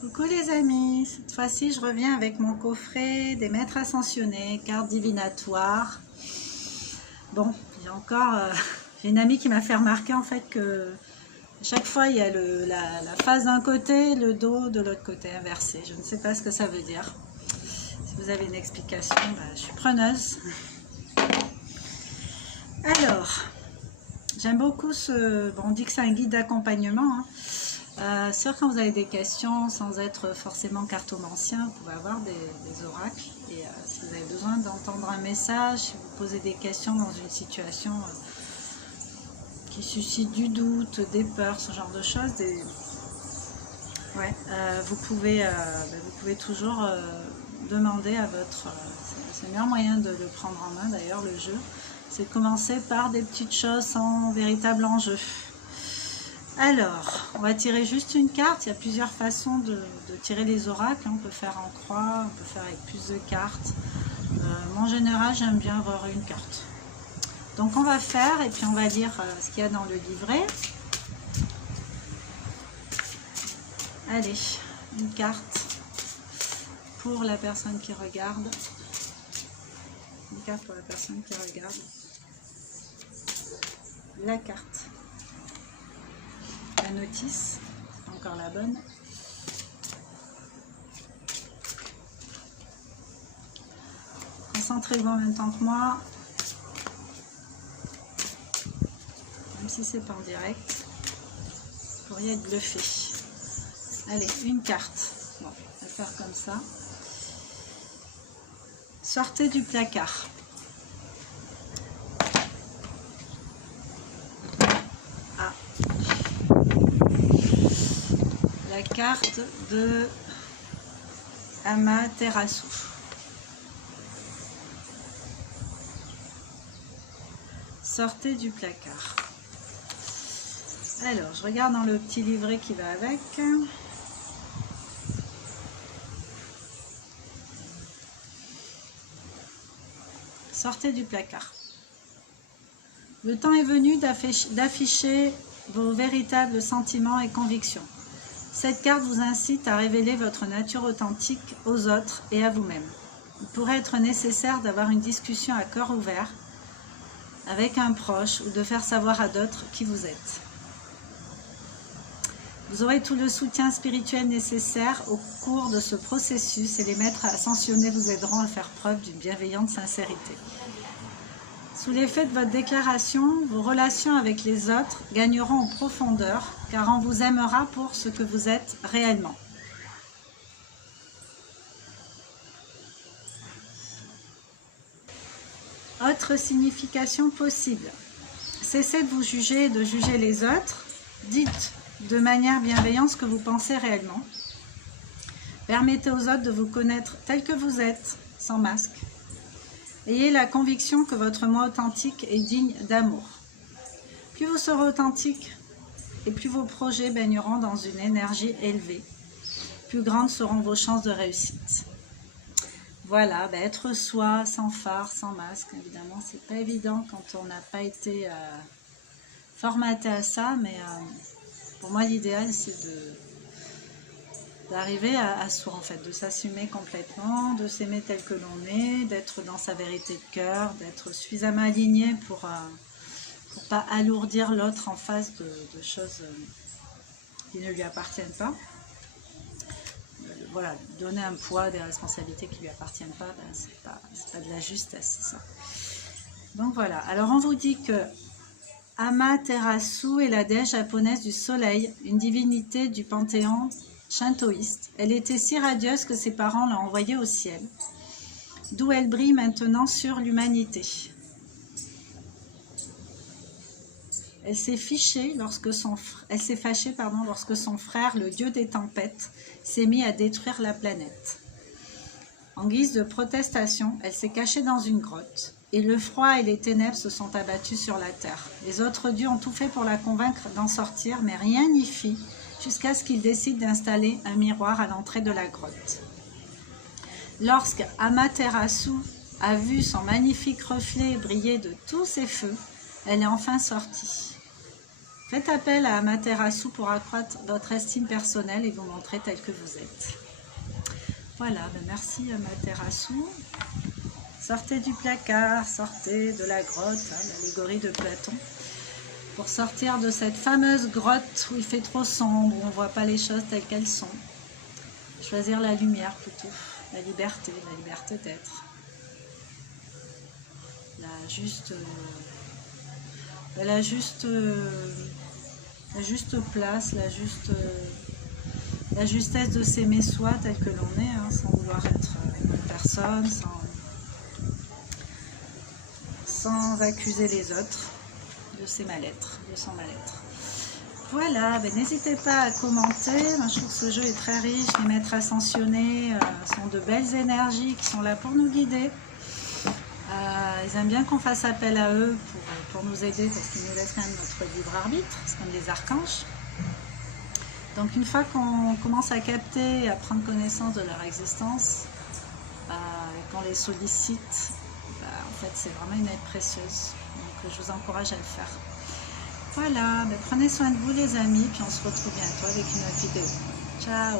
Coucou les amis, cette fois-ci je reviens avec mon coffret des maîtres ascensionnés, cartes divinatoires. Bon, j'ai une amie qui m'a fait remarquer en fait que à chaque fois il y a la face d'un côté, le dos de l'autre côté, inversé. Je ne sais pas ce que ça veut dire. Si vous avez une explication, je suis preneuse. Alors, j'aime beaucoup on dit que c'est un guide d'accompagnement, hein. Sûr, quand vous avez des questions, sans être forcément cartomancien, vous pouvez avoir des oracles. Et si vous avez besoin d'entendre un message, si vous posez des questions dans une situation qui suscite du doute, des peurs, ce genre de choses, vous pouvez toujours demander à votre... c'est le meilleur moyen de le prendre en main, d'ailleurs, le jeu. C'est de commencer par des petites choses sans véritable enjeu. Alors, on va tirer juste une carte. Il y a plusieurs façons de tirer les oracles. On peut faire en croix, on peut faire avec plus de cartes. Moi, en général, j'aime bien avoir une carte. Donc, on va faire et puis on va lire ce qu'il y a dans le livret. Allez, une carte pour la personne qui regarde. Une carte pour la personne qui regarde. La carte. La notice, encore la bonne. Concentrez-vous en même temps que moi, même si c'est pas en direct, vous pourriez être bluffé. Allez, une carte. Bon, on va faire comme ça. Sortez du placard. La carte de Amaterasu. Sortez du placard. Alors, je regarde dans le petit livret qui va avec. Sortez du placard. Le temps est venu d'afficher vos véritables sentiments et convictions. Cette carte vous incite à révéler votre nature authentique aux autres et à vous-même. Il pourrait être nécessaire d'avoir une discussion à cœur ouvert avec un proche ou de faire savoir à d'autres qui vous êtes. Vous aurez tout le soutien spirituel nécessaire au cours de ce processus et les maîtres ascensionnés vous aideront à faire preuve d'une bienveillante sincérité. Sous l'effet de votre déclaration, vos relations avec les autres gagneront en profondeur, car on vous aimera pour ce que vous êtes réellement. Autre signification possible. Cessez de vous juger et de juger les autres. Dites de manière bienveillante ce que vous pensez réellement. Permettez aux autres de vous connaître tel que vous êtes, sans masque. Ayez la conviction que votre moi authentique est digne d'amour. Plus vous serez authentique et plus vos projets baigneront dans une énergie élevée, plus grandes seront vos chances de réussite. Voilà, être soi, sans phare, sans masque, évidemment, c'est pas évident quand on n'a pas été formaté à ça, mais pour moi l'idéal c'est d'arriver à soi en fait, de s'assumer complètement, de s'aimer tel que l'on est, d'être dans sa vérité de cœur, d'être suffisamment aligné pour pas alourdir l'autre en face de choses qui ne lui appartiennent pas. Voilà, donner un poids, des responsabilités qui ne lui appartiennent pas, c'est pas de la justesse, ça. Donc voilà, alors on vous dit que Amaterasu est la déesse japonaise du soleil, une divinité du panthéon shintoïste. Elle était si radieuse que ses parents l'ont envoyée au ciel, d'où elle brille maintenant sur l'humanité. Elle s'est fâchée lorsque son frère, le dieu des tempêtes, s'est mis à détruire la planète. En guise de protestation, elle s'est cachée dans une grotte, et le froid et les ténèbres se sont abattus sur la terre. Les autres dieux ont tout fait pour la convaincre d'en sortir, mais rien n'y fit, jusqu'à ce qu'il décide d'installer un miroir à l'entrée de la grotte. Lorsque Amaterasu a vu son magnifique reflet briller de tous ses feux, elle est enfin sortie. Faites appel à Amaterasu pour accroître votre estime personnelle et vous montrer tel que vous êtes. Voilà, merci Amaterasu. Sortez du placard, sortez de la grotte, l'allégorie de Platon, pour sortir de cette fameuse grotte où il fait trop sombre, où on ne voit pas les choses telles qu'elles sont. Choisir la lumière plutôt, la liberté d'être. La juste place, la justesse de s'aimer soi tel que l'on est, sans vouloir être une personne, sans accuser les autres de ses mal-être, de son mal-être. Voilà, n'hésitez pas à commenter. Je trouve que ce jeu est très riche. Les maîtres ascensionnés sont de belles énergies qui sont là pour nous guider. Ils aiment bien qu'on fasse appel à eux pour nous aider parce qu'ils nous laissent quand même notre libre arbitre. C'est comme des archanges. Donc une fois qu'on commence à capter et à prendre connaissance de leur existence, et qu'on les sollicite, en fait c'est vraiment une aide précieuse. Donc je vous encourage à le faire. Voilà, prenez soin de vous les amis, puis on se retrouve bientôt avec une autre vidéo. Ciao!